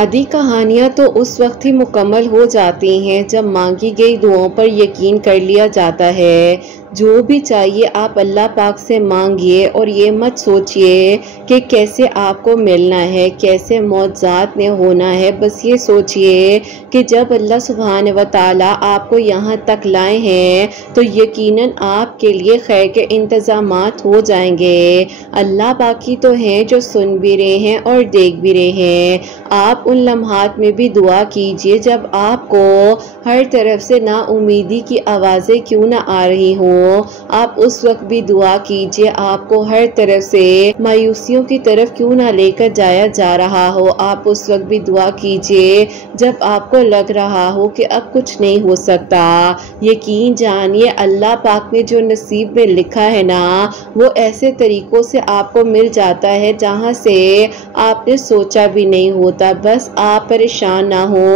आधी कहानियाँ तो उस वक्त ही मुकम्मल हो जाती हैं जब मांगी गई दुआओं पर यकीन कर लिया जाता है। जो भी चाहिए आप अल्लाह पाक से मांगिए और ये मत सोचिए कि कैसे आपको मिलना है, कैसे मौज़ात में होना है। बस ये सोचिए कि जब अल्लाह सुब्हान व तआला आपको यहाँ तक लाए हैं तो यकीनन आपके लिए खैर के इंतज़ामात हो जाएंगे। अल्लाह पाक ही तो हैं जो सुन भी रहे हैं और देख भी रहे हैं। आप उन लम्हात में भी दुआ कीजिए जब आपको हर तरफ से नाउमीदी की आवाज़ें क्यों ना आ रही हो। आप उस वक्त भी दुआ कीजिए, आपको हर तरफ से मायूसियों की तरफ क्यों ना लेकर जाया जा रहा हो। आप उस वक्त भी दुआ कीजिए जब आपको लग रहा हो कि अब कुछ नहीं हो सकता। यकीन जानिए अल्लाह पाक ने जो नसीब में लिखा है ना, वो ऐसे तरीकों से आपको मिल जाता है जहाँ से आपने सोचा भी नहीं होता। बस आप परेशान ना हो,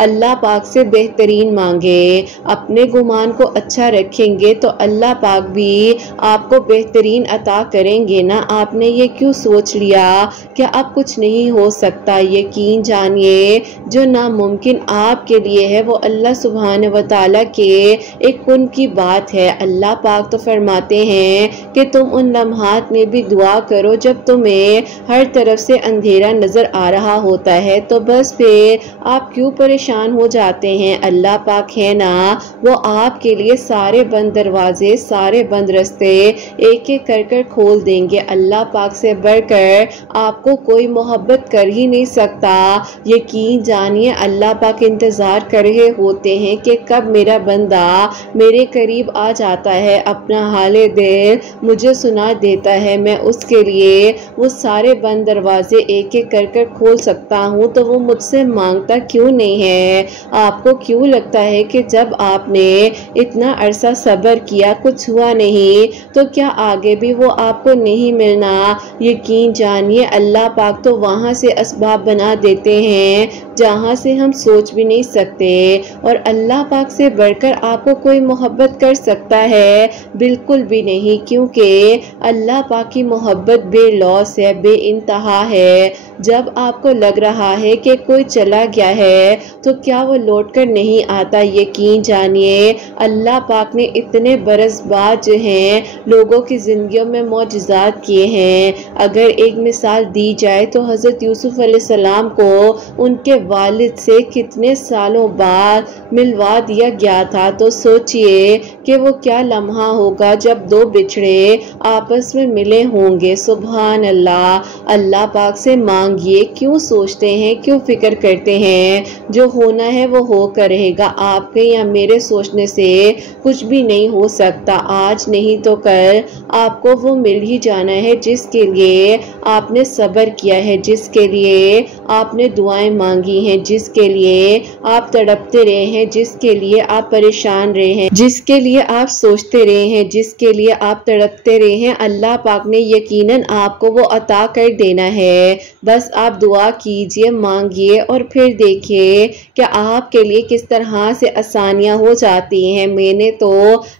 अल्लाह पाक से बेहतरीन मांगे। अपने गुमान को अच्छा रखेंगे तो अल्लाह पाक भी आपको बेहतरीन अता करेंगे ना। आपने ये क्यों सोच लिया कि अब कुछ नहीं हो सकता। यकीन जानिए जो नामुमकिन आपके लिए है वो अल्लाह सुब्हान व तआला के एक कुन की बात है। अल्लाह पाक तो फरमाते हैं कि तुम उन लम्हात में भी दुआ करो जब तुम्हें हर तरफ से अंधेरा नजर आ रहा होता है। तो बस फिर आप क्यों परेशान हो जाते हैं। अल्लाह पाक है ना, वो आपके लिए सारे बंद दरवाजे, सारे बंद रास्ते एक एक कर कर खोल देंगे। अल्लाह पाक से बढ़कर आपको कोई मोहब्बत कर ही नहीं सकता। यकीन जानिए अल्लाह पाक इंतज़ार कर रहे होते हैं कि कब मेरा बंदा मेरे करीब आ जाता है, अपना हाले दिल मुझे सुना देता है। मैं उसके लिए वो सारे बंद दरवाजे एक एक कर कर खोल सकता हूँ, तो वो मुझसे मांगता क्यों नहीं है। आपको क्यों लगता है कि जब आपने इतना अरसा सब्र किया कुछ हुआ नहीं तो क्या आगे भी वो आपको नहीं मिलना। यकीन जानिए अल्लाह पाक तो वहाँ से असबाब बना देते हैं जहाँ से हम सोच भी नहीं सकते। और अल्लाह पाक से बढ़कर आपको कोई मोहब्बत कर सकता है? बिल्कुल भी नहीं, क्योंकि अल्लाह पाक की मोहब्बत बेलौस है, बेइंतहा है। जब आपको लग रहा है कि कोई चला गया है तो क्या वो लौट कर नहीं आता। यकीन जानिए अल्लाह पाक ने इतने बरस बाद जो हैं लोगों की ज़िंदगियों में मौजज़ात किए हैं। अगर एक मिसाल दी जाए तो हज़रत यूसुफ़ अलैहिस्सलाम को उनके वालिद से कितने सालों बाद मिलवा दिया गया था। तो सोचिए कि वो क्या लम्हा होगा जब दो बिछड़े आपस में मिले होंगे। सुभान अल्लाह। अल्लाह पाक से मांगिए, क्यों सोचते हैं, क्यों फिक्र करते हैं। जो होना है वो होकर रहेगा। आपके या मेरे सोचने से कुछ भी नहीं हो सकता। आज नहीं तो कल आपको वो मिल ही जाना है जिसके लिए आपने सब्र किया है, जिसके लिए आपने दुआएं मांगी हैं, जिसके लिए आप तड़पते रहे हैं, जिसके लिए आप परेशान रहे हैं, जिसके लिए आप सोचते रहे हैं, जिसके लिए आप तड़पते रहे हैं। अल्लाह पाक ने यकीनन आपको वो अता कर देना है। बस आप दुआ कीजिए, मांगिए और फिर देखिए कि आपके लिए किस तरह से आसानियां हो जाती हैं। मैंने तो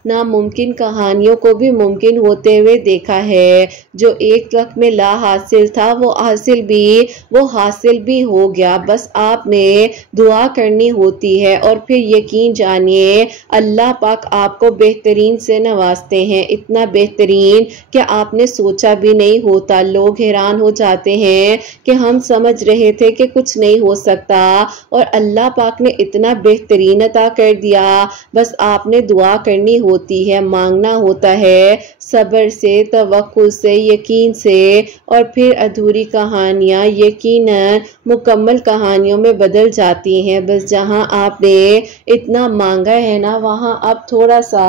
नामुमकिन कहानियों को भी मुमकिन होते हुए देखा है। जो एक वक्त में ला हासिल था वो हासिल भी हो गया। बस आपने दुआ करनी होती है और फिर यकीन जानिए अल्लाह पाक आपको बेहतरीन से नवाजते हैं, इतना बेहतरीन कि आपने सोचा भी नहीं होता। लोग हैरान हो जाते हैं कि हम समझ रहे थे कि कुछ नहीं हो सकता और अल्लाह पाक ने इतना बेहतरीन अता कर दिया। बस आपने दुआ करनी होती है, मांगना होता है सब्र से, तवक्कुल से, यकीन से, और फिर अधूरी कहानियाँ यकीनन मुकम्मल कहानियों में बदल जाती हैं। बस जहाँ आपने इतना मांगा है ना, वहाँ आप थोड़ा सा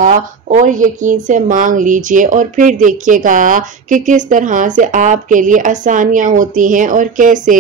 और यकीन से मांग लीजिए और फिर देखिएगा कि किस तरह से आपके लिए आसानियाँ होती हैं और कैसे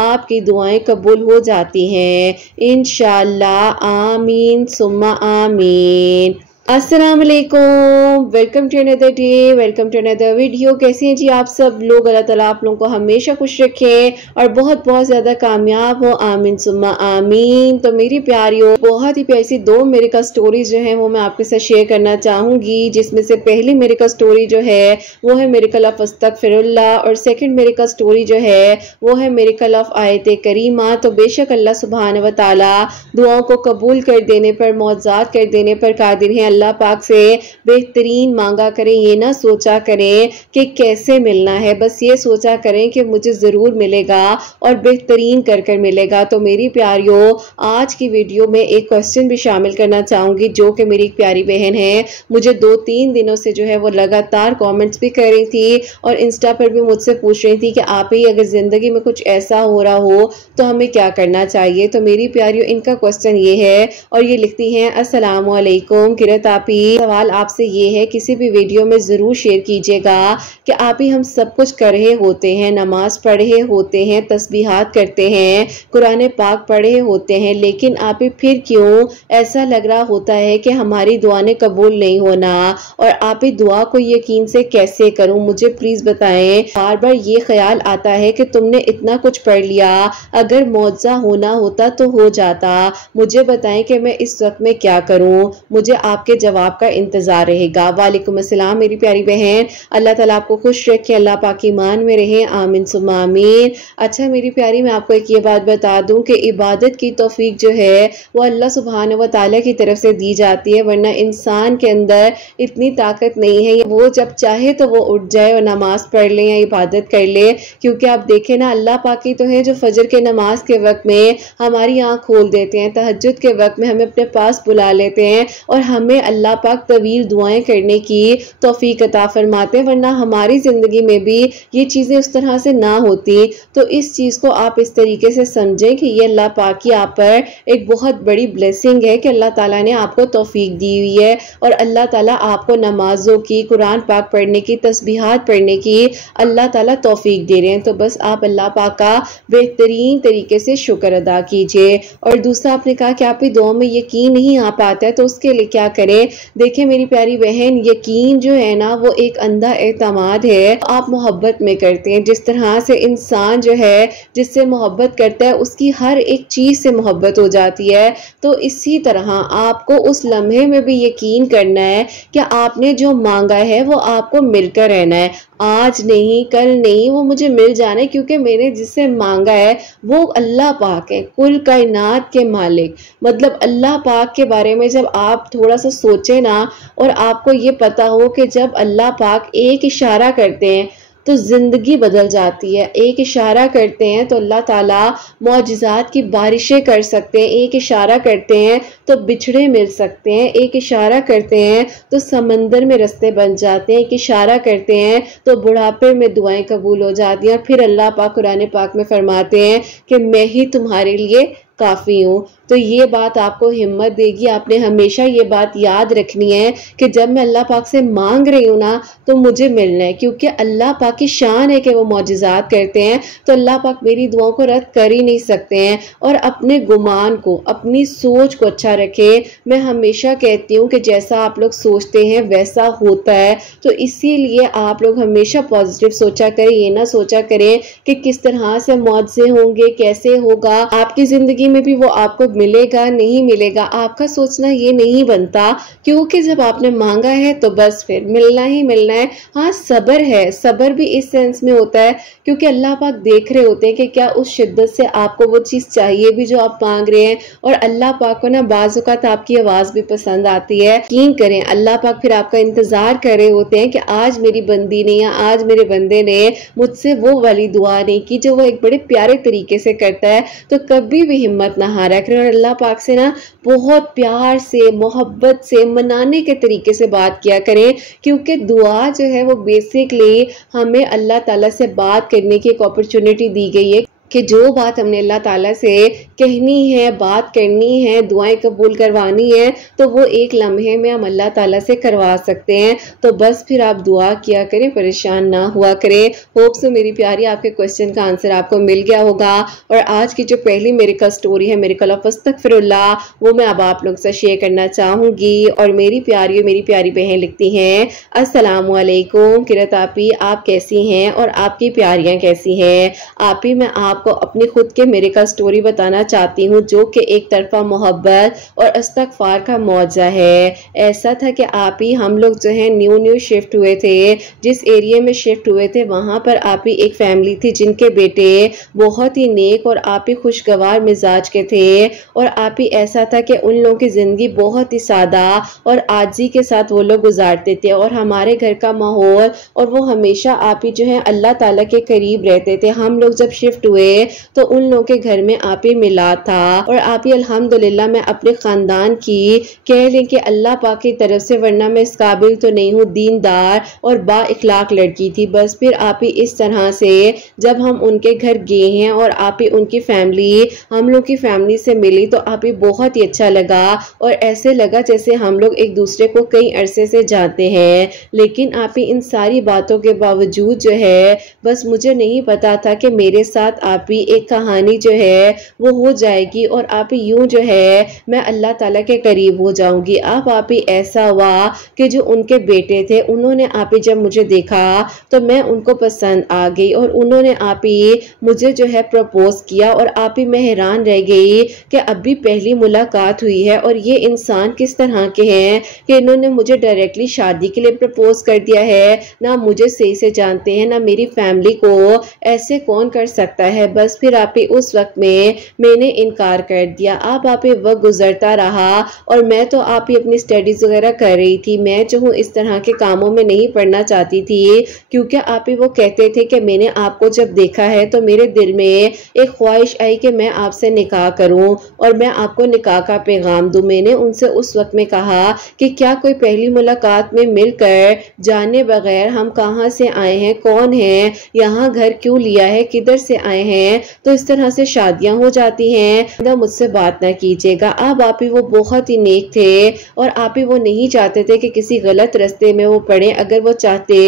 आपकी दुआएं कबूल हो जाती हैं। इंशाअल्लाह। आमीन सुम्मा आमीन। अस्सलाम वालेकुम, welcome to another day, welcome to another video. कैसे हैं जी आप सब लोग? अल्लाह ताला आप लोगों को हमेशा खुश रखें और बहुत बहुत ज़्यादा कामयाब हो, आमीन सुम्मा आमीन। तो मेरी प्यारियों, बहुत ही प्यारी सी 2 मेरिकल स्टोरीज जो है वो मैं आपके साथ शेयर करना चाहूँगी, जिसमें से पहली मेरिकल स्टोरी जो है वो है मेरिकल ऑफ अस्तगफिरुल्लाह और सेकेंड मेरिकल स्टोरी जो है वो है मेरिकल ऑफ आयत करीमा। तो बेशक अल्लाह सुब्हान व तआला दुआओं को कबूल कर देने पर, मौज़ात कर देने पर कादिर हैं। अल्लाह पाक से बेहतरीन मांगा करें, ये ना सोचा करें कि कैसे मिलना है, बस ये सोचा करें कि मुझे ज़रूर मिलेगा और बेहतरीन कर कर मिलेगा। तो मेरी प्यारियों, आज की वीडियो में एक क्वेश्चन भी शामिल करना चाहूँगी जो कि मेरी एक प्यारी बहन है, मुझे 2-3 दिनों से जो है वो लगातार कमेंट्स भी कर रही थी और इंस्टा पर भी मुझसे पूछ रही थी कि आप ही अगर ज़िंदगी में कुछ ऐसा हो रहा हो तो हमें क्या करना चाहिए। तो मेरी प्यारियों, इनका क्वेश्चन ये है और ये लिखती हैं, अस्सलाम वालेकुम किरत आपी, सवाल आपसे ये है, किसी भी वीडियो में ज़रूर शेयर कीजिएगा कि आप ही हम सब कुछ कर रहे होते हैं, नमाज पढ़े होते हैं, तस्बीहात करते हैं, कुरान पाक पढ़े होते हैं, लेकिन आप ही फिर क्यों ऐसा लग रहा होता है कि हमारी दुआ ने कबूल नहीं होना, और आप ही दुआ को यकीन से कैसे करूं, मुझे प्लीज़ बताएं। बार बार ये ख्याल आता है कि तुमने इतना कुछ पढ़ लिया, अगर मौजज़ा होना होता तो हो जाता, मुझे बताएं कि मैं इस वक्त में क्या करूं, मुझे आपके जवाब का इंतजार रहेगा। वालेकुम अस्सलाम मेरी प्यारी बहन, अल्लाह ताला आपको खुश रखे, अल्लाह पाक ईमान में रहे, आमीन सुम्मा आमीन। अच्छा मेरी प्यारी, मैं आपको एक ये बात बता दूं कि इबादत की तौफीक जो है वो अल्लाह सुब्हान व तआला की तरफ से दी जाती है, वरना इंसान के अंदर इतनी ताकत नहीं है, वो जब चाहे तो वो उठ जाए और नमाज पढ़ ले या इबादत कर ले। क्योंकि आप देखें ना, अल्लाह पाक ही तो है जो फजर के नमाज के वक्त में हमारी आँख खोल देते हैं, तहज्जुद के वक्त में हमें अपने पास बुला लेते हैं और हमें अल्लाह पाक तवील दुआएं करने की तौफीक अता फरमाते हैं, वरना हमारी ज़िंदगी में भी ये चीज़ें उस तरह से ना होती। तो इस चीज़ को आप इस तरीके से समझें कि ये अल्लाह पाक की आप पर एक बहुत बड़ी ब्लेसिंग है कि अल्लाह ताला ने आपको तौफीक दी हुई है और अल्लाह ताला आपको नमाजों की, कुरान पाक पढ़ने की, तस्बीहात पढ़ने की अल्लाह ताला तौफीक दे रहे हैं। तो बस आप अल्लाह पाक का बेहतरीन तरीके से शुक्र अदा कीजिए। और दूसरा, आपने कहा कि आप ही दुआ में यकीन नहीं आ पाता है, तो उसके लिए क्या करें? देखिए मेरी प्यारी बहन, यकीन जो है ना वो एक अंधा एतमाद है, आप मोहब्बत में करते हैं। जिस तरह से इंसान जो है जिससे मोहब्बत करता है उसकी हर एक चीज़ से मोहब्बत हो जाती है, तो इसी तरह आपको उस लम्हे में भी यकीन करना है कि आपने जो मांगा है वो आपको मिलकर रहना है, आज नहीं कल नहीं, वो मुझे मिल जाना है, क्योंकि मैंने जिससे मांगा है वो अल्लाह पाक है, कुल कायनात के मालिक। मतलब अल्लाह पाक के बारे में जब आप थोड़ा सा सोचें ना, और आपको ये पता हो कि जब अल्लाह पाक एक इशारा करते हैं तो ज़िंदगी बदल जाती है, एक इशारा करते हैं तो अल्लाह ताला मौजिज़ात की बारिशें कर सकते हैं, एक इशारा करते हैं तो बिछड़े मिल सकते हैं, एक इशारा करते हैं तो समंदर में रास्ते बन जाते हैं, एक इशारा करते हैं तो बुढ़ापे में दुआएं कबूल हो जाती हैं। फिर अल्लाह पाक कुरान पाक में फरमाते हैं कि मैं ही तुम्हारे लिए काफ़ी हूँ। तो ये बात आपको हिम्मत देगी, आपने हमेशा ये बात याद रखनी है कि जब मैं अल्लाह पाक से मांग रही हूँ ना तो मुझे मिलना है, क्योंकि अल्लाह पाक की शान है कि वो मौजिज़ात करते हैं, तो अल्लाह पाक मेरी दुआओं को रद्द कर ही नहीं सकते हैं। और अपने गुमान को, अपनी सोच को अच्छा रखे। मैं हमेशा कहती हूँ कि जैसा आप लोग सोचते हैं वैसा होता है, तो इसीलिए आप लोग हमेशा पॉजिटिव सोचा करें, ये ना सोचा करें कि किस तरह से मौजे होंगे, कैसे होगा, आपकी ज़िंदगी में भी वो आपको मिलेगा नहीं मिलेगा, आपका सोचना ये नहीं बनता, क्योंकि जब आपने मांगा है तो बस फिर मिलना ही मिलना है। हाँ सब्र है, सब्र भी इस सेंस में होता है क्योंकि अल्लाह पाक देख रहे होते हैं कि क्या उस शिद्दत से आपको वो चीज़ चाहिए भी जो आप मांग रहे हैं, और अल्लाह पाक को ना बाज़ औक़ात आपकी आवाज़ भी पसंद आती है। यकीन करें अल्लाह पाक फिर आपका इंतज़ार कर रहे होते हैं कि आज मेरी बंदी ने या आज मेरे बंदे ने मुझसे वो वाली दुआ नहीं की जो वो एक बड़े प्यारे तरीके से करता है। तो कभी भी हिम्मत ना हारा करें और अल्लाह पाक से ना बहुत प्यार से, मोहब्बत से, मनाने के तरीके से बात किया करें, क्योंकि दुआ जो है वो बेसिकली हमें अल्लाह ताला से बात करने की एक अपॉर्चुनिटी दी गई है कि जो बात हमने अल्लाह ताला से कहनी है, बात करनी है, दुआएं कबूल करवानी है, तो वो एक लम्हे में हम अल्लाह ताला से करवा सकते हैं। तो बस फिर आप दुआ किया करें, परेशान ना हुआ करें। होप सो मेरी प्यारी आपके क्वेश्चन का आंसर आपको मिल गया होगा। और आज की जो पहली मेरिकल स्टोरी है, मेरिकल ऑफ अस्तगफिरुल्लाह, वो मैं अब आप लोग से शेयर करना चाहूँगी। और मेरी प्यारी बहन लिखती हैं, अस्सलामु अलैकुम किरत आपी, आप कैसी हैं और आपकी प्यारियाँ कैसी हैं? आपी, मैं आपको अपनी खुद के मेरिकल स्टोरी बताना चाहती हूँ, जो कि एक तरफा मोहब्बत और इस्तगफार का मौजा है। ऐसा था कि आप ही हम लोग जो है न्यू शिफ्ट हुए थे। जिस एरिया में शिफ्ट हुए थे वहाँ पर आप ही एक फैमिली थी जिनके बेटे बहुत ही नेक और आप ही खुशगवार मिजाज के थे। और आप ही ऐसा था कि उन लोगों की ज़िंदगी बहुत ही सादा और आजी के साथ वो लोग गुजारते थे। और हमारे घर का माहौल और वो हमेशा आप ही जो है अल्लाह ताला के करीब रहते थे। हम लोग जब शिफ्ट हुए तो उन लोगों के घर में आप ही मिला था। और आप ही अल्हम्दुलिल्लाह मैं अपने खानदान की कह लें कि अल्लाह पाक की तरफ से, वरना मैं इस काबिल तो नहीं हूँ, दीनदार और बा इखलाक लड़की थी। बस फिर आप ही इस तरह से जब हम उनके घर गए हैं और आप ही उनकी फैमिली हम लोग की फैमिली से मिली, तो आप ही बहुत ही अच्छा लगा। और ऐसे लगा जैसे हम लोग एक दूसरे को कई अरसे से जानते हैं। लेकिन आप ही इन सारी बातों के बावजूद जो है, बस मुझे नहीं पता था कि मेरे साथ आप ही एक कहानी जो है वो हो जाएगी और आप ही यूं जो है मैं अल्लाह ताला के करीब हो जाऊंगी। आप ही ऐसा हुआ कि जो उनके बेटे थे उन्होंने आप ही जब मुझे देखा तो मैं उनको पसंद आ गई और उन्होंने आप ही मुझे जो है प्रपोज किया। और आप ही मैं हैरान रह गई कि अभी पहली मुलाकात हुई है और ये इंसान किस तरह के हैं कि इन्होंने मुझे डायरेक्टली शादी के लिए प्रपोज कर दिया है। ना मुझे सही से जानते हैं, ना मेरी फैमिली को, ऐसे कौन कर सकता है। बस फिर आप ही उस वक्त में मैंने इनकार कर दिया। आप ही वक्त गुजरता रहा और मैं तो आप ही अपनी स्टडीज वगैरह कर रही थी। मैं जो हूँ इस तरह के कामों में नहीं पढ़ना चाहती थी, क्योंकि आप ही वो कहते थे कि मैंने आपको जब देखा है तो मेरे दिल में एक ख्वाहिश आई कि मैं आपसे निकाह करूं और मैं आपको निकाह का पैगाम दूं। मैंने उनसे उस वक्त में कहा कि क्या कोई पहली मुलाकात में मिलकर जाने बगैर हम कहाँ से आए हैं, कौन है, यहाँ घर क्यों लिया है, किधर से आए हैं, तो इस तरह से शादियां हो जाती हैं। मुझसे बात ना कीजिएगा। अब आप ही वो बहुत ही नेक थे और आप ही वो नहीं चाहते थे कि किसी गलत रास्ते में वो पड़े। अगर वो चाहते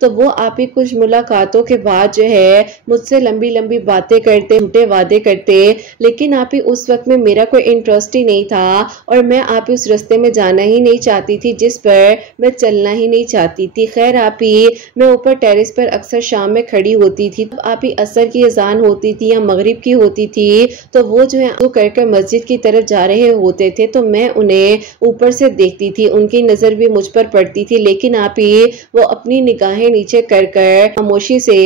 तो वो आप ही कुछ मुलाकातों के बाद जो है मुझसे लंबी लंबी बातें करते, झूठे वादे करते। लेकिन आप ही उस वक्त में मेरा कोई इंटरेस्ट ही नहीं था और मैं आप ही उस रास्ते में जाना ही नहीं चाहती थी जिस पर मैं चलना ही नहीं चाहती थी। खैर आप ही मैं ऊपर टेरेस पर अक्सर शाम में खड़ी होती थी। आप ही असर की अजान होती थी या मगरिब की होती थी तो वो जो है तो कर मस्जिद की तरफ जा रहे होते थे तो मैं उन्हें ऊपर से देखती थी। उनकी नजर भी मुझ पर पड़ती थी, लेकिन आप ही वो अपनी निगाहें नीचे कर खामोशी से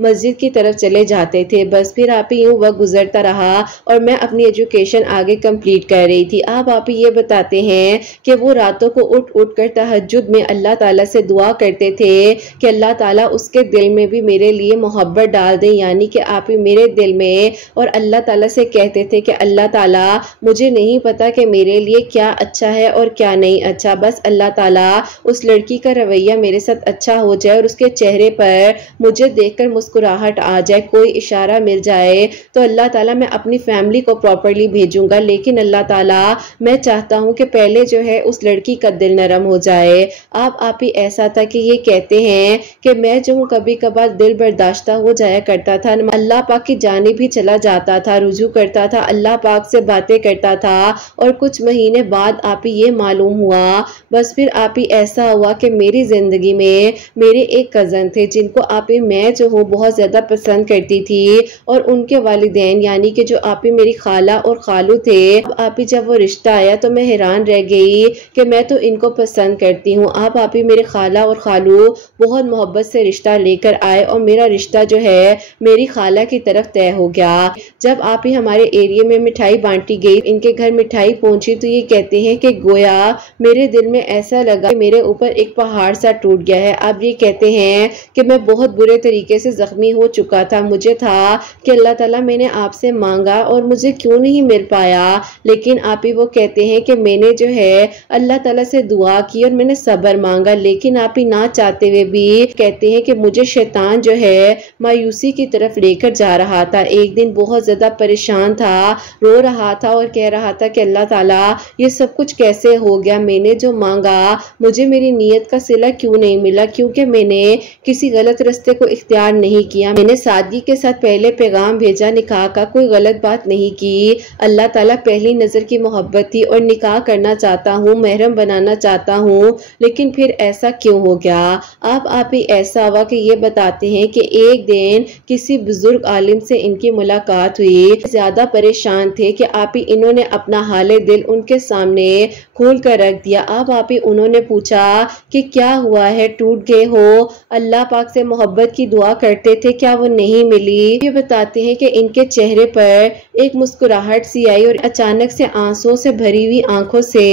मस्जिद की तरफ चले जाते थे। बस फिर आप ही यूं वक्त गुजरता रहा और मैं अपनी एजुकेशन आगे कंप्लीट कर रही थी। आप ही ये बताते हैं कि वो रातों को उठ उठ कर तहज्जुद में अल्लाह ताला से दुआ करते थे कि अल्लाह ताला उसके दिल में भी मेरे लिए मोहब्बत डाल दे, यानी कि आप ही मेरे दिल में। और अल्लाह ताला से कहते थे कि अल्लाह ताला मुझे नहीं पता कि मेरे लिए क्या अच्छा है और क्या नहीं अच्छा, बस अल्लाह ताला उस लड़की का रवैया मेरे साथ अच्छा हो जाए और उसके चेहरे पर मुझे देखकर मुस्कुराहट आ जाए, कोई इशारा मिल जाए तो अल्लाह ताला मैं अपनी फैमिली को प्रॉपर्ली भेजूंगा। लेकिन अल्लाह ताला मैं चाहता हूं कि पहले जो है उस लड़की का दिल नरम हो जाए। आप ही ऐसा था कि ये कहते हैं कि मैं जो हूँ कभी कभार दिल बर्दाश्ता हो जाया करता था, अल्लाह पाक की जानिब भी चला जाता था, रुजू करता था, अल्लाह पाक से बातें करता था। और कुछ महीने बाद आप ही ये मालूम हुआ, बस फिर आप ही ऐसा हुआ कि मेरी जिंदगी में मेरे एक कजन थे जिनको आप ही मैं जो हूँ बहुत ज्यादा पसंद करती थी। और उनके वालिदैन यानी कि जो आप ही मेरी खाला और खालू थे, आप ही जब वो रिश्ता आया तो मैं हैरान रह गई कि मैं तो इनको पसंद करती हूँ। आप ही मेरे खाला और खालू बहुत मोहब्बत से रिश्ता लेकर आए और मेरा रिश्ता जो है मेरी खाला की तरफ तय हो गया। जब आप ही हमारे एरिया में मिठाई बांटी गई, इनके घर मिठाई पहुंची तो ये कहते हैं कि गोया मेरे दिल में ऐसा लगा कि मेरे ऊपर एक पहाड़ सा टूट गया है। अब ये कहते हैं कि मैं बहुत बुरे तरीके से जख्मी हो चुका था। मुझे था कि अल्लाह ताला मैंने आपसे मांगा और मुझे क्यों नहीं मिल पाया, लेकिन आप ही वो कहते हैं कि मैंने जो है अल्लाह ताला से दुआ की और मैंने सब्र मांगा, लेकिन आप ही ना चाहते हुए भी कहते हैं कि मुझे शैतान जो है मायूसी की तरफ लेकर जा रहा था। एक दिन बहुत ज़्यादा परेशान था, रो रहा था और कह रहा था कि अल्लाह ताला ये सब कुछ कैसे हो गया, मैंने जो मांगा मुझे मेरी नीयत का सिला क्यों नहीं मिला, क्योंकि मैंने किसी गलत रास्ते को इख्तियार नहीं किया, मैंने सादगी के साथ पहले पैगाम भेजा, निकाह का कोई गलत बात नहीं की। अल्लाह ताला पहली नज़र की मोहब्बत थी और निकाह करना चाहता हूँ, महरम बनाना चाहता हूँ, लेकिन फिर ऐसा क्यों हो गया। अब आप ही ऐसा हुआ कि ये बताते हैं कि एक दिन किसी बुजुर्ग आलिम से इनकी मुलाकात हुई, ज्यादा परेशान थे कि आप ही इन्होंने अपना हाले दिल उनके सामने खोल कर रख दिया। अब आप ही उन्होंने पूछा कि क्या हुआ है, टूट गए हो, अल्लाह पाक से मोहब्बत की दुआ करते थे, क्या वो नहीं मिली। ये बताते हैं कि इनके चेहरे पर एक मुस्कुराहट सी आई और अचानक से आंसुओं से भरी हुई आंखों से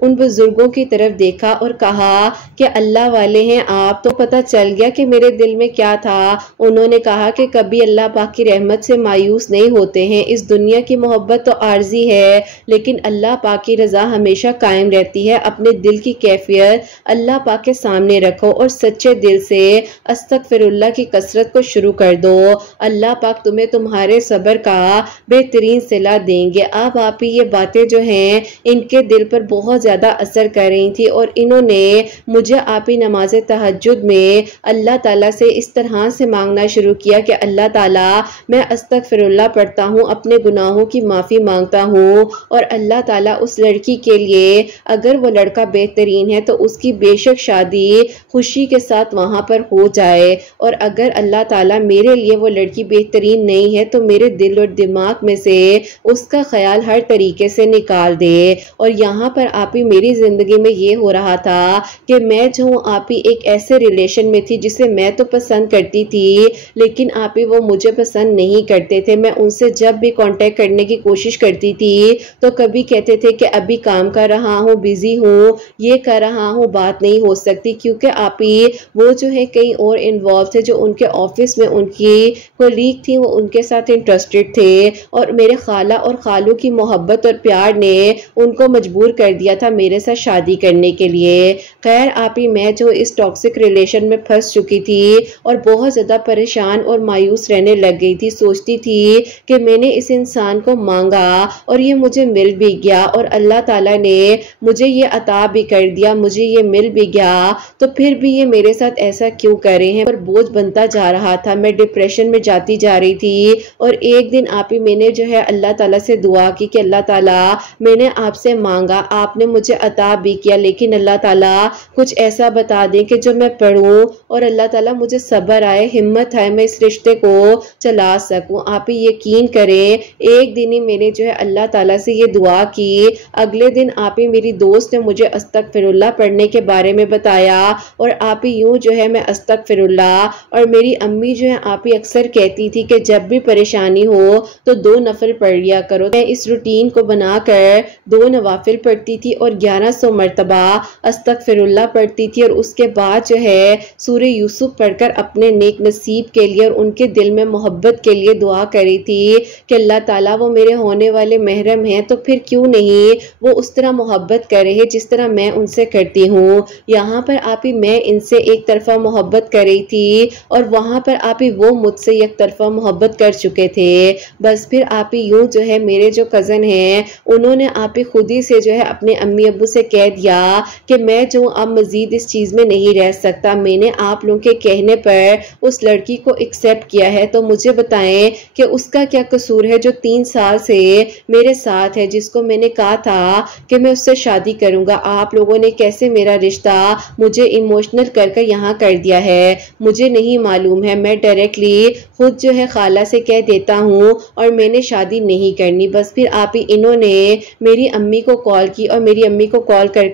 उन बुजुर्गों की तरफ देखा और कहा कि अल्लाह वाले हैं आप, तो पता चल गया कि मेरे दिल में क्या था। उन्होंने कहा कि कभी अल्लाह पाक की रहमत से मायूस नहीं होते हैं, इस दुनिया की मोहब्बत तो आर्जी है लेकिन अल्लाह पाक की रजा हमेशा कायम रहती है। अपने दिल की कैफियत अल्लाह पाक के सामने रखो और सच्चे दिल से अस्तगफिरुल्लाह की कसरत को शुरू कर दो, अल्लाह पाक तुम्हें तुम्हारे सब्र का बेहतरीन सिला देंगे। अब आप ही ये बातें जो हैं इनके दिल पर बहुत ज़्यादा असर कर रही थी और इन्होंने मुझे आप ही नमाज तहज्जुद में अल्लाह ताला से इस तरह से मांगना शुरू किया कि अल्लाह ताला मैं अस्तगफिरुल्लाह पढ़ता हूँ, अपने गुनाहों की माफ़ी मांगता हूँ और अल्लाह ताला उस लड़की के लिए अगर वो लड़का बेहतरीन है तो उसकी बेशक शादी खुशी के साथ वहाँ पर हो जाए, और अगर अल्लाह ताला मेरे लिए वो लड़की बेहतरीन नहीं है तो मेरे दिल और दिमाग में से उसका ख्याल हर तरीके से निकाल दे। और यहाँ पर आप ही मेरी ज़िंदगी में ये हो रहा था कि मैं जो हूँ आप ही एक ऐसे रिलेशन में थी जिसे मैं तो पसंद करती थी लेकिन आप ही वो मुझे पसंद नहीं करते थे। मैं उनसे जब भी कांटेक्ट करने की कोशिश करती थी तो कभी कहते थे कि अभी काम कर रहा हूँ, बिजी हूँ, ये कर रहा हूँ, बात नहीं हो सकती, क्योंकि आप ही वो जो है कहीं और इन्वॉल्व थे, जो उनके ऑफिस में उनकी कोलीग थी वो उनके साथ इंटरेस्टेड थे और मेरे खाला और खालू की मोहब्बत और प्यार ने उनको मजबूर कर दिया था मेरे साथ शादी करने के लिए। खैर आप ही मैं जो इस टॉक्सिक रिलेशन में फंस चुकी थी और बहुत ज़्यादा परेशान और मायूस रहने लग गई थी। सोचती थी कि मैंने इस इंसान को मांगा और ये मुझे मिल भी गया और अल्लाह ताला ने मुझे ये अता भी कर दिया, मुझे ये मिल भी गया, तो फिर भी ये मेरे साथ ऐसा क्यों कर रहे हैं। पर बोझ बनता जा रहा था, मैं डिप्रेशन में जाती जा रही थी और एक दिन आप ही मैंने जो है अल्लाह ताला से दुआ की कि अल्लाह ताला मैंने आपसे मांगा, आपने मुझे अता भी किया, लेकिन अल्लाह ताला कुछ ऐसा बता दें कि जो मैं पढ़ूं और अल्लाह ताला मुझे सब्र आए, हिम्मत आए, मैं इस रिश्ते को चला सकूं। आप ही यकीन करें एक दिन ही मैंने जो है अल्लाह ताला से ये दुआ की, अगले दिन आप ही मेरी दोस्त ने मुझे अस्तगफिरुल्लाह पढ़ने के बारे में बताया और आप ही यूं जो है मैं अस्तगफिरुल्लाह, और मेरी अम्मी जो है आप ही अक्सर कहती थी कि जब भी परेशानी हो तो 2 नफल पढ़ लिया करो। मैं इस रूटीन को बनाकर 2 नवाफिल पढ़ती थी और 1100 मरतबा अस्तगफिरुल्लाह पढ़ती थी और उसके बाद जो है सूरह यूसुफ पढ़कर अपने नेक नसीब के लिए और उनके दिल में मोहब्बत के लिए दुआ करी थी कि अल्लाह ताला वो मेरे होने वाले महरम हैं तो फिर क्यों नहीं वो उस तरह मोहब्बत करे जिस तरह मैं उनसे करती हूँ। यहाँ पर आप ही मैं इनसे एक तरफा मोहब्बत कर रही थी और वहाँ पर आप ही वो मुझसे एक तरफा मोहब्बत कर चुके थे। बस फिर आप ही यूँ जो है मेरे जो कज़न हैं उन्होंने आप ही खुद ही से जो है अपने अम्मी अब्बू से कह दिया कि मैं जो अब मज़ीद इस चीज़ में नहीं रह सकता, मैंने आप लोगों के कहने पर उस लड़की को एक्सेप्ट किया है, तो मुझे बताएं कि उसका क्या कसूर है जो 3 साल से मेरे साथ है, जिसको मैंने कहा था कि मैं उससे शादी करूंगा। आप लोगों ने कैसे मेरा रिश्ता मुझे इमोशनल कर यहाँ कर दिया है, मुझे नहीं मालूम है। मैं डायरेक्टली खुद जो है खाला से कह देता हूँ और मैंने शादी नहीं करनी। बस फिर आप ही इन्होंने मेरी अम्मी को कॉल की और मेरी अम्मी को कॉल कर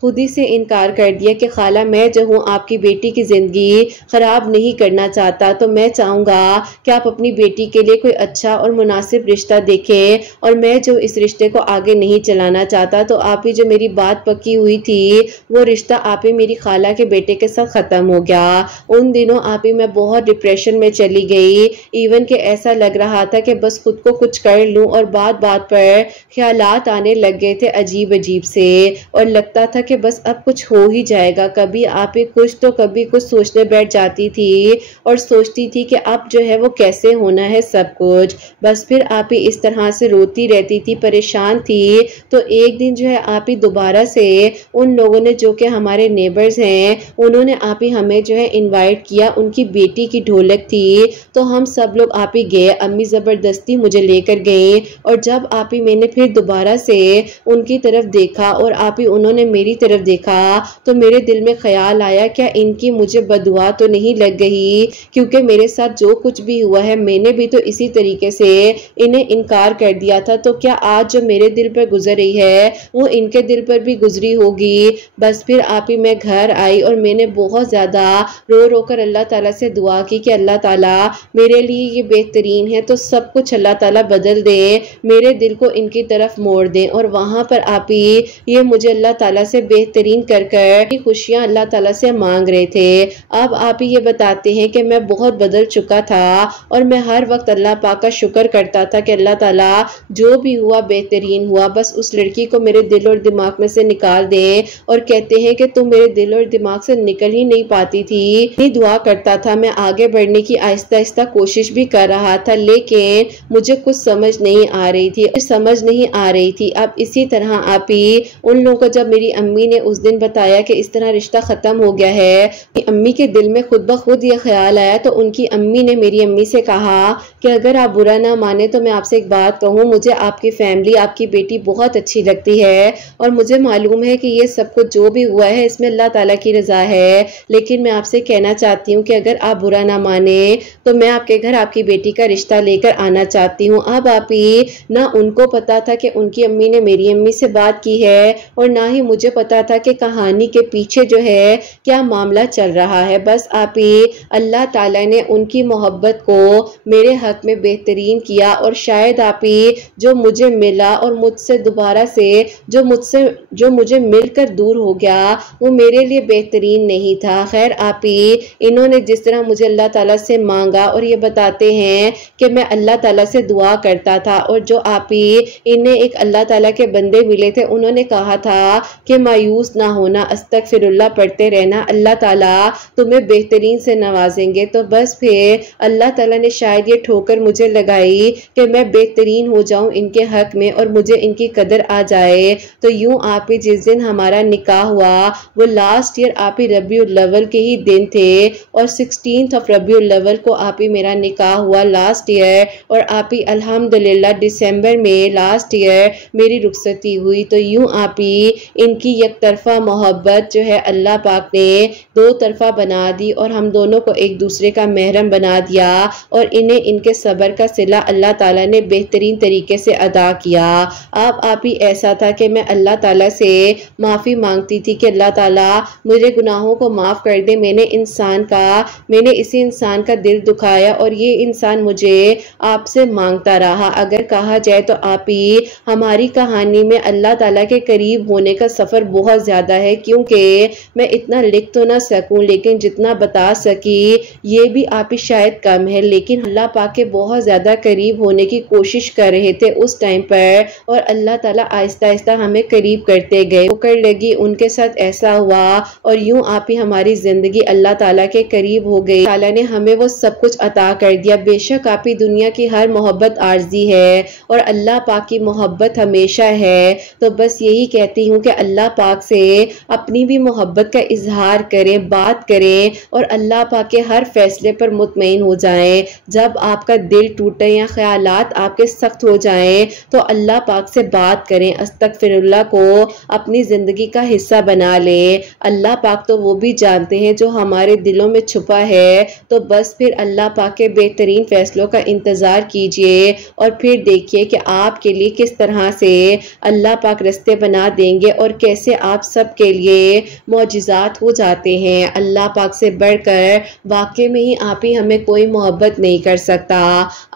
खुद ही से इनकार कर दिया कि खाला मैं जो हूँ आपकी बेटी की ज़िंदगी ख़राब नहीं करना चाहता, तो मैं चाहूँगा कि आप अपनी बेटी के लिए कोई अच्छा और मुनासिब रिश्ता देखें और मैं जो इस रिश्ते को आगे नहीं चलाना चाहता। तो आप ही जो मेरी बात पक्की हुई थी वो रिश्ता आप ही मेरी खाला के बेटे के साथ ख़त्म हो गया। उन दिनों आप ही मैं बहुत डिप्रेशन में चली गई। इवन के ऐसा लग रहा था कि बस खुद को कुछ कर लूं, और बात बात पर ख्यालात आने लग गए थे अजीब अजीब से, और लगता था कि बस अब कुछ हो ही जाएगा। कभी आप ही कुछ तो कभी कुछ सोचने बैठ जाती थी और सोचती थी कि अब जो है वो कैसे होना है सब कुछ। बस फिर आप ही इस तरह से रोती रहती थी, परेशान थी। तो एक दिन जो है आप ही दोबारा से उन लोगों ने, जो कि हमारे नेबर्स हैं, उन्होंने आप ही हमें जो है इनवाइट किया। उनकी बेटी की ढोलक थी, तो हम सब लोग आप ही गए। अम्मी ज़बरदस्ती मुझे लेकर गई, और जब आप ही मैंने फिर दोबारा से उनकी तरफ देखा और आप ही उन्होंने मेरी तरफ देखा, तो मेरे दिल में ख्याल आया क्या इनकी मुझे बदुआ तो नहीं लग गई, क्योंकि मेरे साथ जो कुछ भी हुआ है मैंने भी तो इसी तरीके से इन्हें इनकार कर दिया था। तो क्या आज जो मेरे दिल पर गुजर रही है वो इनके दिल पर भी गुजरी होगी। बस फिर आप ही मैं घर आई और मैंने बहुत ज़्यादा रो रो कर अल्लाह ताला से दुआ की कि अल्लाह ताला मेरे लिए ये बेहतरीन है, तो सब कुछ अल्लाह ताला बदल दे, मेरे दिल को इनकी तरफ मोड़ दे। और वहाँ पर आप ही ये मुझे अल्लाह ताला से बेहतरीन कर कर खुशियाँ अल्लाह ताला से मांग रहे थे। अब आप ही ये बताते हैं कि मैं बहुत बदल चुका था, और मैं हर वक्त अल्लाह पाक का शुक्र करता था कि अल्लाह ताला जो भी हुआ बेहतरीन हुआ, बस उस लड़की को मेरे दिल और दिमाग में से निकाल दे। और कहते हैं कि तुम मेरे दिल और दिमाग से निकल ही नहीं पाती थी। ये दुआ करता था, मैं आगे बढ़ने की आहिस्ता आहिस्ता कोशिश भी कर रहा था, लेकिन मुझे कुछ समझ नहीं आ रही थी। अब इसी तरह आप ही उन लोगों को जब मेरी अम्मी ने उस दिन बताया कि इस तरह रिश्ता खत्म हो गया है, अम्मी के दिल में खुद ब खुद ये ख्याल आया। तो उनकी अम्मी ने मेरी अम्मी से कहा कि अगर आप बुरा ना माने तो मैं आपसे एक बात कहूँ, मुझे आपकी फैमिली, आपकी बेटी बहुत अच्छी लगती है, और मुझे मालूम है कि ये सब कुछ जो भी हुआ है इसमें अल्लाह ताला की रजा है। लेकिन मैं आपसे कहना चाहती हूँ कि अगर आप बुरा ना माने तो मैं आपके घर आपकी बेटी का रिश्ता लेकर आना चाहती हूँ। अब आप ही ना उनको पता था कि उनकी अम्मी ने मेरी अम्मी से बात की है, और ना ही मुझे पता था कि कहानी के पीछे जो है क्या मामला चल रहा है। बस आप ही अल्लाह ताला ने उनकी मोहब्बत को मेरे हक में बेहतरीन किया, और शायद आप ही जो मुझे मिला और मुझसे दोबारा से जो मुझे मिलकर दूर हो गया वो मेरे लिए बेहतरीन नहीं था। खैर आप ही इन्होंने जिस तरह मुझे अल्लाह ताला से मांगा, और ये बताते हैं कि मैं अल्लाह ताला से दुआ करता था, और जो आप ही इन्हें एक अल्लाह ताला के बंदे मिले थे, उन्होंने कहा था कि मायूस ना होना, अस्तगफिरुल्लाह पढ़ते रहना, अल्लाह ताला तुम्हें बेहतरीन से नवाजेंगे। तो बस फिर अल्लाह ताला ने शायद ये ठोकर मुझे लगाई कि मैं बेहतरीन हो जाऊं इनके हक में, और मुझे इनकी कदर आ जाए। तो यूं आप ही जिस दिन हमारा निकाह हुआ वो लास्ट ईयर आप ही रबीउल अव्वल के ही दिन थे, और 16 रबीउल अव्वल को आप ही मेरा निकाह हुआ लास्ट ईयर, और आप ही अल्हम्दुलिल्लाह दिसंबर में लास्ट ईयर मेरी रुखसती हुई। तो यूं आप ही इनकी एक तरफा मोहब्बत जो है अल्लाह पाक ने दो तरफा बना दी, और हम दोनों को एक दूसरे का महरम बना दिया, और इन्हें इनके सब्र का सिला अल्लाह ताला ने बेहतरीन तरीके से अदा किया। अब आप ही ऐसा था कि मैं अल्लाह ताला से माफ़ी मांगती थी कि अल्लाह ताला मुझे गुनाहों को माफ़ कर दे, मैंने इसी इंसान का दिल दुखाया, और ये इंसान मुझे आपसे मांगता रहा। अगर कहा जाए तो आप ही हमारी कहानी में अल्लाह ताला के करीब होने का सफ़र बहुत ज़्यादा है, क्योंकि मैं इतना लिख तो ना सकूं, लेकिन जितना बता सकी ये भी आप ही शायद कम है। लेकिन अल्लाह पाक के बहुत ज़्यादा करीब होने की कोशिश कर रहे थे उस टाइम पर, और अल्लाह ताला आहिस्ता आहिस्ता हमें करीब करते गए। ठोकर लगी, उनके साथ ऐसा हुआ, और यूं आप ही हमारी ज़िंदगी अल्लाह ताला के करीब हो गई। ताला ने हमें वो सब कुछ अता कर दिया। बेशक आप ही दुनिया की हर मोहब्बत आर्जी है, और अल्लाह पाक की मोहब्बत हमेशा है। तो बस यही कहती हूँ कि अल्लाह पाक से अपनी भी मोहब्बत का इजहार करें, बात करें, और अल्लाह पाक के हर फैसले पर मुतमईन हो जाएं। जब आपका दिल टूटे या ख्यालात आपके सख्त हो जाएं तो अल्लाह पाक से बात करें, अस्तगफिरुल्लाह को अपनी ज़िंदगी का हिस्सा बना लें। अल्लाह पाक तो वो भी जानते हैं जो हमारे दिलों में छुपा है। तो बस फिर अल्लाह पाक के बेहतरीन फैसलों का इंतज़ार कीजिए, और फिर देखिए कि आपके लिए किस तरह से अल्लाह पाक रास्ते बना देंगे, और कैसे आप सब के लिए मौजिज़ात हो जाते हैं। अल्लाह पाक से बढ़कर वाकई में ही आप ही हमें कोई मोहब्बत नहीं कर सकता।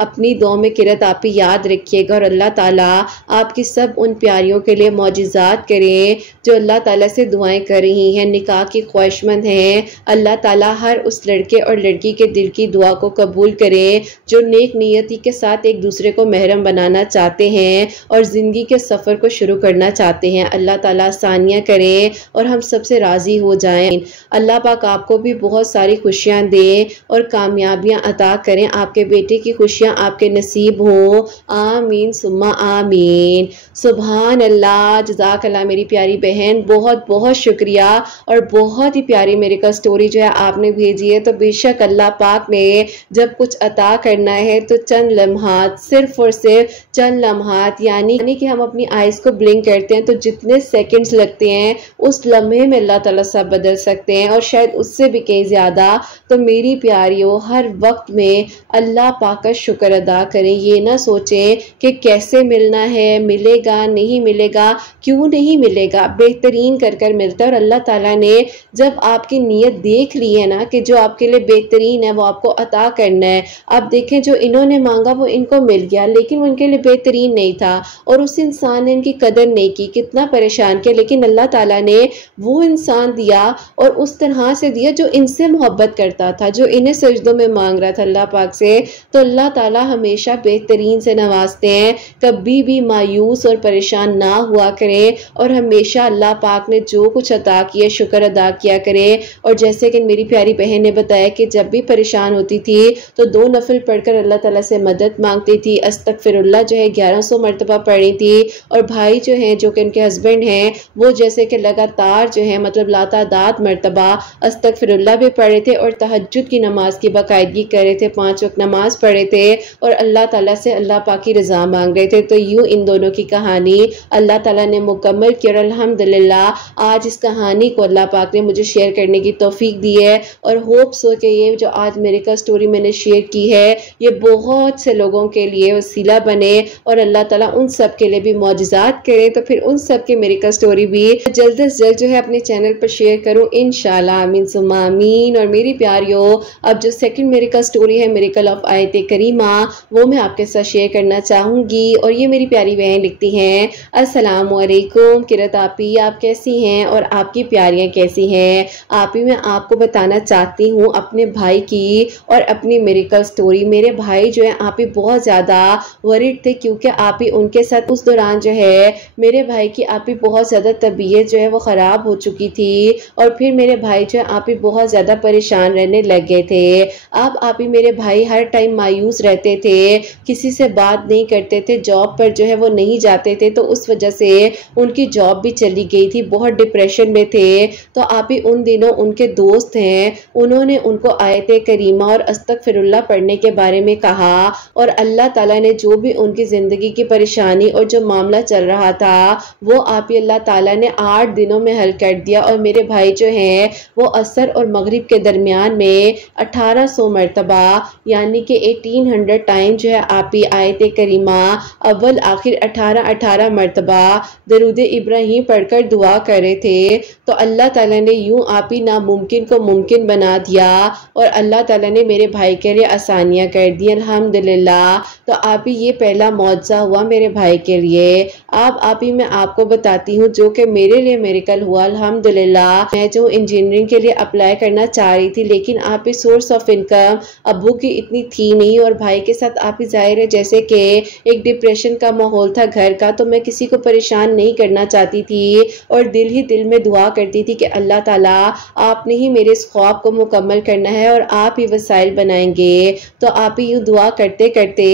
अपनी दुआ में किरत आप ही याद रखिएगा, और अल्लाह ताला आपकी सब उन प्यारियों के लिए मौजिज़ात करें जो अल्लाह ताला से दुआएं कर रही हैं, निकाह की ख्वाहिशमंद हैं। अल्लाह ताला हर उस लड़के और लड़की के दिल की दुआ दुआ को कबूल करे। जो नेक नियति के साथ एक दूसरे को महरम बनाना चाहते हैं और ज़िंदगी के सफ़र को शुरू करना चाहते हैं, अल्लाह ताला आसानियाँ करे और हम सबसे राज़ी हो जाएं। अल्लाह पाक आपको भी बहुत सारी खुशियाँ दे और कामयाबियाँ अता करें। आपके बेटे की खुशियाँ आपके नसीब हों। आमीन सुम्मा आमीन। सुभान अल्लाह, जज़ाकल्लाह मेरी प्यारी बहन, बहुत बहुत शुक्रिया। और बहुत ही प्यारी मेरिकल स्टोरी जो है आपने भेजी है। तो बेशक अल्लाह पाक ने जब कुछ अता करना है तो चंद लम्हात, सिर्फ और सिर्फ चंद लम्हात, यानी कि हम अपनी आइज़ को ब्लिंक करते हैं तो जितने सेकंड्स लगते हैं उस लम्हे में अल्लाह ताला सब बदल सकते हैं और शायद उससे भी कहीं ज़्यादा। तो मेरी प्यारियों, हर वक्त में अल्लाह पाक का शुक्र अदा करें। ये ना सोचें कि कैसे मिलना है, मिलेगा नहीं मिलेगा, क्यों नहीं मिलेगा, बेहतरीन कर कर मिलता है। और अल्लाह ताला ने जब आपकी नीयत देख ली है ना कि जो आपके लिए बेहतरीन है वो आपको अता करना है। आप देखें, जो इन्होंने मांगा वो इनको मिल गया, लेकिन वो इनके लिए बेहतरीन नहीं था और उस इंसान ने इनकी कदर नहीं की, कितना परेशान किया, लेकिन अल्लाह ताला ने वो इंसान दिया और उस तरह से दिया जो इनसे मोहब्बत करता था, जो इन्हें सजदों में मांग रहा था अल्लाह पाक से। तो अल्लाह ताला हमेशा बेहतरीन से नवाजते हैं, कभी भी मायूस और परेशान ना हुआ करें और हमेशा अल्लाह पाक ने जो कुछ अता किया शुक्र अदा किया करें। और जैसे कि मेरी प्यारी बहन ने बताया कि जब भी परेशान होती थी तो 2 नफिल पढ़कर अल्लाह ताला से मदद मांगती थी। अस्तगफिरुल्लाह जो है 1100 मरतबा पढ़ी थी। और भाई जो हैं, जो कि उनके हस्बैंड हैं, वो जैसे कि लगातार जो है मतलब लातादाद मरतबा अस्तगफिरुल्लाह भी पढ़े थे और तहज्जुद की नमाज की बाकायदगी करे थे, 5 वक्त नमाज पढ़े थे और अल्लाह ताला से अल्लाह पाक की रज़ा मांग रहे थे। तो यूँ इन दोनों की कहानी अल्लाह ताला ने मुकम्मल की और अल्हम्दुलिल्लाह आज इस कहानी को अल्लाह पाक ने मुझे शेयर करने की तौफीक दी है। और होप सो कि ये जो आज मेरिकल स्टोरी मैंने शेयर की है ये बहुत से लोगों के लिए वसीला बने और अल्लाह ताला उन सब के लिए भी मौजज़ात करे। तो फिर उन सब के मेरिकल स्टोरी भी जल्द से जल्द जो है अपने चैनल पर शेयर करूँ इंशाल्लाह। आमीन सुम्मा आमीन। और मेरी प्यारियों, अब जो सेकंड मेरिकल स्टोरी है, मेरिकल ऑफ आयत करीमा, वो मैं आपके साथ शेयर करना चाहूँगी। और ये मेरी प्यारी बहन लिखती हैं, अस्सलामुअलैकुम किरत आपी, आप कैसी हैं और आपकी प्यारियाँ कैसी हैं। आपी मैं आपको बताना चाहती हूँ अपने भाई की और अपनी मेरिकल स्टोरी। मेरे भाई जो है आप ही बहुत ज़्यादा वरीड थे क्योंकि आप ही उनके साथ उस दौरान जो है मेरे भाई की आप ही बहुत ज़्यादा तबीयत जो है वो ख़राब हो चुकी थी और फिर मेरे भाई जो है आप ही बहुत ज़्यादा परेशान रहने लग गए थे। अब आप ही मेरे भाई हर टाइम मायूस रहते थे, किसी से बात नहीं करते थे, जॉब पर जो है वो नहीं जाते थे, तो उस वजह से उनकी जॉब भी चली गई थी, बहुत डिप्रेशन में थे। तो आप ही उन दिनों उनके दोस्त हैं, उन्होंने उनको आयत करीमा और अस्तगफिरुल्लाह पढ़ने के बारे में कहा और अल्लाह ताला ने जो भी उनकी ज़िंदगी की परेशानी और जो मामला चल रहा था वो आप ही अल्लाह ताला ने 8 दिनों में हल कर दिया। और मेरे भाई जो हैं वो असर और मगरिब के दरमियान में 1800 मरतबा यानी कि 1800 टाइम जो है आप ही आयत करीमा अव्वल आखिर 18 मरतबा दरूद इब्राहिम पढ़कर दुआ कर रहे थे। तो अल्लाह ताला ने यूं आप ही नामुमकिन को मुमकिन बना दिया और अल्लाह ताला ने मेरे भाई के लिए आसानियाँ कर दी अल्हम्दुलिल्लाह। तो आप ही ये पहला मौजज़ा हुआ मेरे भाई के लिए। अब आप ही मैं आपको बताती हूँ जो कि मेरे लिए मेरिकल हुआ अल्हम्दुलिल्लाह। मैं जो इंजीनियरिंग के लिए अप्लाई करना चाह रही थी लेकिन आप ही सोर्स ऑफ इनकम अब्बू की इतनी थी नहीं और भाई के साथ आप ही जाहिर है जैसे कि एक डिप्रेशन का माहौल था घर का, तो मैं किसी को परेशान नहीं करना चाहती थी और दिल ही दिल में दुआ करती थी कि अल्लाह ताला आपने ही मेरे इस ख्वाब को मुकम्मल करना है और आप ही वसाइल बनाएंगे। तो आप ही यूँ दुआ करते करते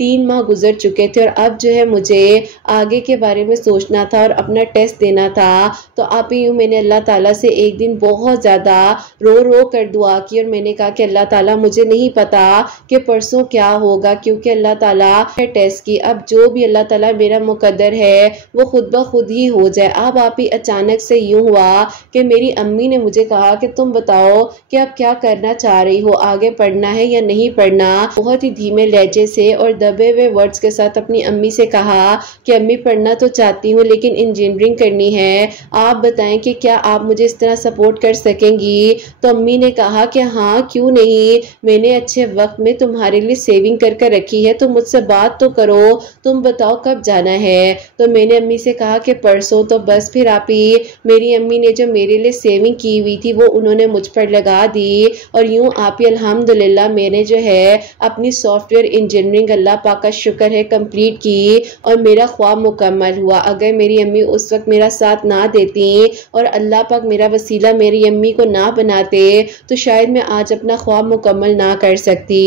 3 माह गुजर चुके थे और अब जो है मुझे आगे के बारे में सोचना था और अपना टेस्ट देना था। तो आप ही यूँ मैंने अल्लाह ताला से एक दिन बहुत ज़्यादा रो कर दुआ की और मैंने कहा कि अल्लाह ताला मुझे नहीं पता कि परसों क्या होगा क्योंकि अल्लाह ताला टेस्ट की, अब जो भी अल्लाह ताला मेरा मुकद्दर है वो खुद ब खुद ही हो जाए। अब आप ही अचानक से यूँ हुआ कि मेरी अम्मी ने मुझे कहा कि तुम बताओ कि अब क्या करना चाह रही हो, आगे पढ़ना है या नहीं पढ़ना। बहुत ही धीमे लहजे से और दबे हुए वर्ड्स के साथ अपनी अम्मी से कहा कि अम्मी पढ़ना पढ़ना तो चाहती हूँ लेकिन इंजीनियरिंग करनी है, आप बताएं कि क्या आप मुझे इस तरह सपोर्ट कर सकेंगी। तो अम्मी ने कहा कि हाँ क्यों नहीं, मैंने अच्छे वक्त में तुम्हारे लिए सेविंग कर कर रखी है, तो मुझसे बात तो करो, तुम बताओ कब जाना है। तो मैंने अम्मी से कहा कि परसों। तो बस फिर आप ही मेरी अम्मी ने जो मेरे लिए सेविंग की हुई थी वो उन्होंने मुझ पर लगा दी और यूं आप ही अल्हम्दुलिल्लाह मैंने जो है अपनी सॉफ्टवेयर इंजीनियरिंग अल्लाह पाक का शुक्र है कंप्लीट की और मेरा ख्वाब मुकम्मल हुआ। अगर मेरी अम्मी उस वक्त मेरा साथ ना देती और अल्लाह पाक मेरा वसीला मेरी अम्मी को ना बनाते तो शायद मैं आज अपना ख्वाब मुकम्मल ना कर सकती।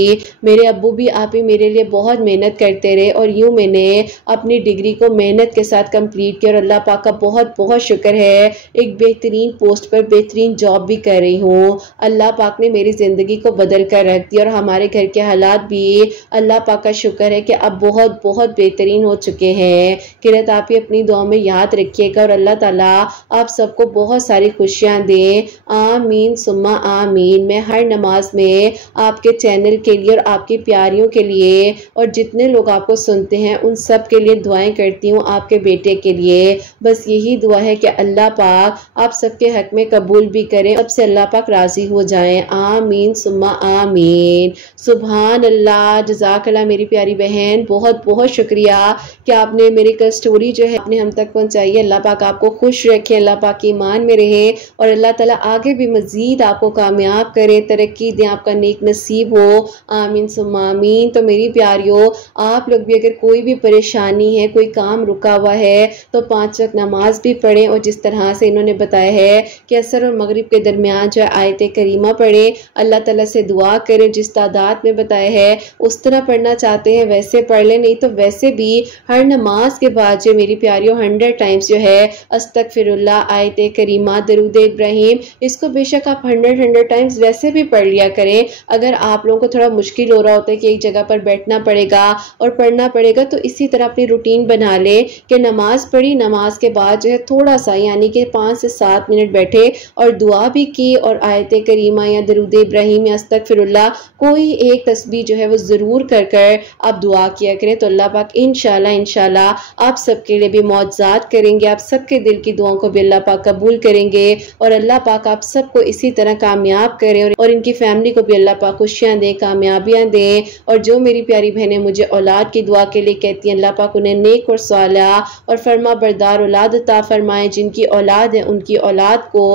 मेरे अब्बू भी आप ही मेरे लिए बहुत मेहनत करते रहे और यूं मैंने अपनी डिग्री को मेहनत के साथ कंप्लीट किया और अल्लाह पाक का बहुत बहुत शुक्र है एक बेहतरीन पोस्ट पर बेहतरीन जॉब भी कर रही हूँ। अल्लाह पाक ने मेरी ज़िंदगी को बदल कर रख दिया और हमारे घर के हालात भी अल्लाह पाक का शुक्र है कि अब बहुत बहुत बेहतरीन हो चुके हैं। किरत आप ही अपनी दुआ में याद रखिएगा और अल्लाह ताला आप सबको बहुत सारी खुशियाँ दें। आमीन सुम्मा आमीन। मैं हर नमाज में आपके चैनल के लिए और आपकी प्यारियों के लिए और जितने लोग आपको सुनते हैं उन सब के लिए दुआएं करती हूँ, आपके बेटे के लिए। बस यही दुआ है कि अल्लाह पाक आप सबके हक में कबूल भी करें, अब से अल्लाह पाक राजी हो जाएं। आमीन सुम्मा आमीन। सुभान अल्लाह। जज़ाकल्लाह मेरी प्यारी बहन, बहुत बहुत शुक्रिया कि आपने मेरी कल स्टोरी जो है आपने हम तक पहुंचाई है। अल्लाह पाक आपको खुश रखे, अल्लाह पाक की ईमान में रहे और अल्लाह ताला आगे भी मजीद आपको कामयाब करे, तरक्की दे, आपका नेक नसीब हो। आमीन सुम्मा आमीन। तो मेरी प्यारियों, आप लोग भी अगर कोई भी परेशानी है, कोई काम रुका हुआ है तो 5 वक्त नमाज भी पढ़ें और जिस तरह से इन्होंने बताया है कि असर और मगरिब के दरमियान जो है आयत करीमा पढ़े, अल्लाह ताला से दुआ करें, जिस तादाद में बताया है उस तरह पढ़ना चाहते हैं वैसे पढ़ लें, नहीं तो वैसे भी हर नमाज के बाद जो मेरी प्यारियों 100 टाइम्स जो है अस्तगफिरुल्लाह, आयत करीमा, दरूद इब्राहिम, इसको बेशक आप 100 टाइम्स वैसे भी पढ़ लिया करें। अगर आप लोगों को थोड़ा मुश्किल हो रहा होता है कि एक जगह पर बैठना पड़ेगा और पढ़ना पड़ेगा तो इसी तरह अपनी रूटीन बना ले कि नमाज पढ़ी, नमाज के बाद जो है थोड़ा सा यानी कि 5 से 7 मिनट बैठे और दुआ भी की और आयत करीमा या दरूद इब्राहिम या अस्तगफिरुल्लाह कोई एक तस्बीह जो है वो ज़रूर कर कर आप दुआ किया करें। तो अल्लाह पाक इंशाल्लाह आप सबके लिए भी मौजज़ात करेंगे, आप सबके दिल की दुआओं को भी अल्लाह पाक कबूल करेंगे और अल्लाह पाक आप सबको इसी तरह कामयाब करें और इनकी फैमिली को भी अल्लाह पाक खुशियाँ दें, कामयाबियाँ दें। और जो मेरी प्यारी बहनें मुझे औलाद की दुआ के लिए कहती हैं, अल्लाह पाक उन्हें नेक और सालिह और फरमा बरदार औलाद अता फरमाए। जिनकी औलाद है उनकी औलाद को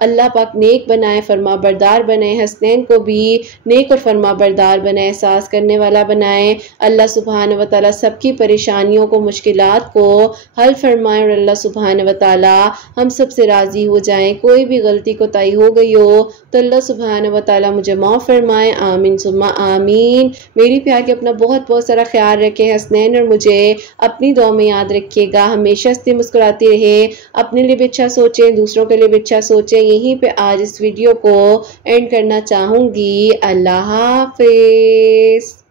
अल्लाह पाक नेक बनाए, फरमा बरदार बनाए, हसनैन को भी नेक और फरमा बरदार बनाए, एहसास करने वाला बनाए। अल्लाह सुब्हान व तआला सबकी परेशानियों को, मुश्किलात को हल फरमाए और अल्लाह सुब्हान व तआला हम सब से राज़ी हो जाएं। कोई भी गलती कोताही हो गई हो तो अल्लाह सुब्हान व तआला मुझे माफ़ फरमाए। आमीन सुम्मा आमीन। मेरी प्यार के अपना बहुत बहुत सारा ख्याल रखें। हसनैन और मुझे अपनी दुआ में याद रखिएगा, हमेशा से मुस्कुराती रहे, अपने लिए भी अच्छा सोचें, दूसरों के लिए भी अच्छा सोचें। यहीं पे आज इस वीडियो को एंड करना चाहूँगी। अल्लाह हाफिज़।